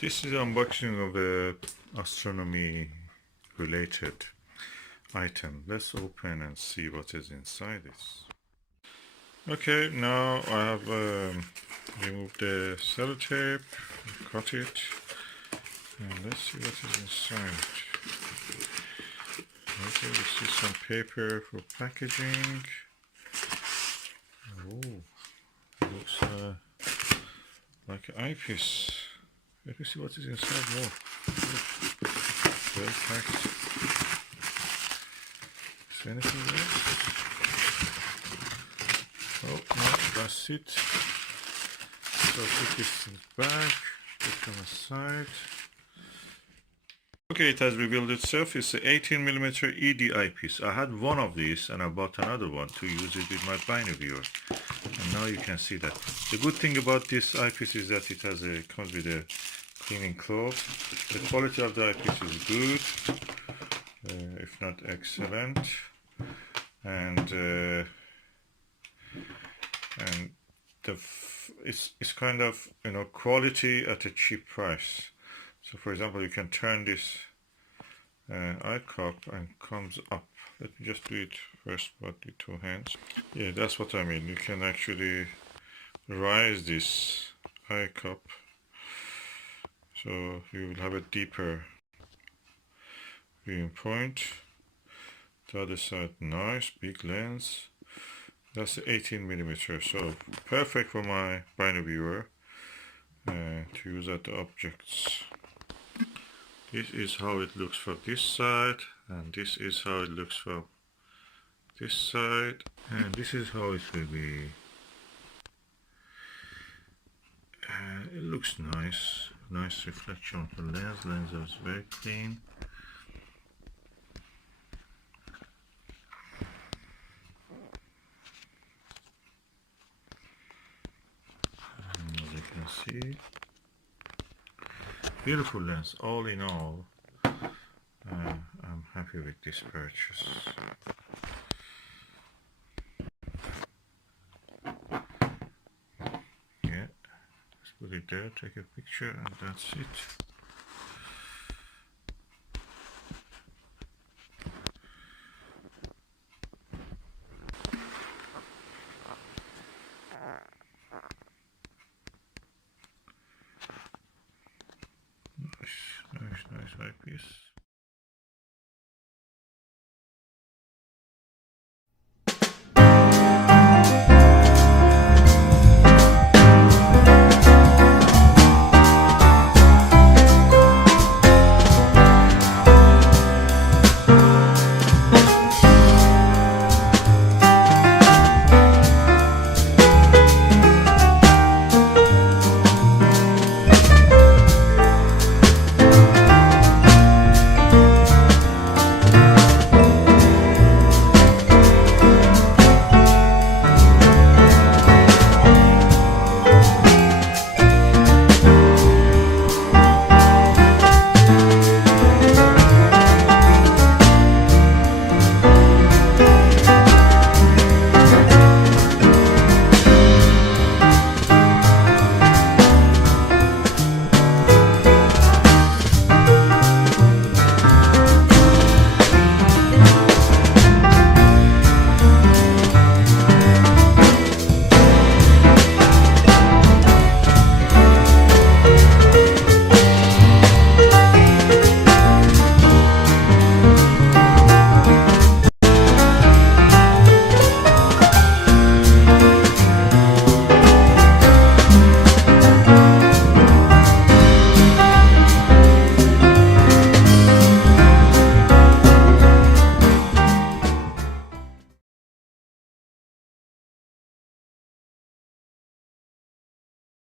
This is unboxing of a astronomy related item. Let's open and see what is inside this. Okay, now I have removed the sellotape, cut it, and let's see what is inside. Okay, we see some paper for packaging. Oh, it looks like an eyepiece. Let me see what is inside more. Well packed. Is there anything else? Oh no, that's it. So put this back, put them aside. Okay, it has revealed itself. It's an 18mm ED eyepiece. I had one of these and I bought another one to use it with my binocular. And now you can see that. The good thing about this eyepiece is that it comes with a cleaning cloth. The quality of the eyepiece is good, if not excellent, and it's kind of, you know, quality at a cheap price. So for example, you can turn this eye cup and comes up. Let me just do it first with the two hands. Yeah, that's what I mean. You can actually raise this eye cup, so you will have a deeper viewing point. The other side, nice big lens. That's 18mm, so perfect for my binocular to use at the objects. This is how it looks from this side, and this is how it looks from this side, and this is how it will be. It looks nice reflection of the lens is very clean. And as you can see, beautiful lens. All in all, I'm happy with this purchase. Yeah, just put it there, take a picture, and that's it. Nice eyepiece.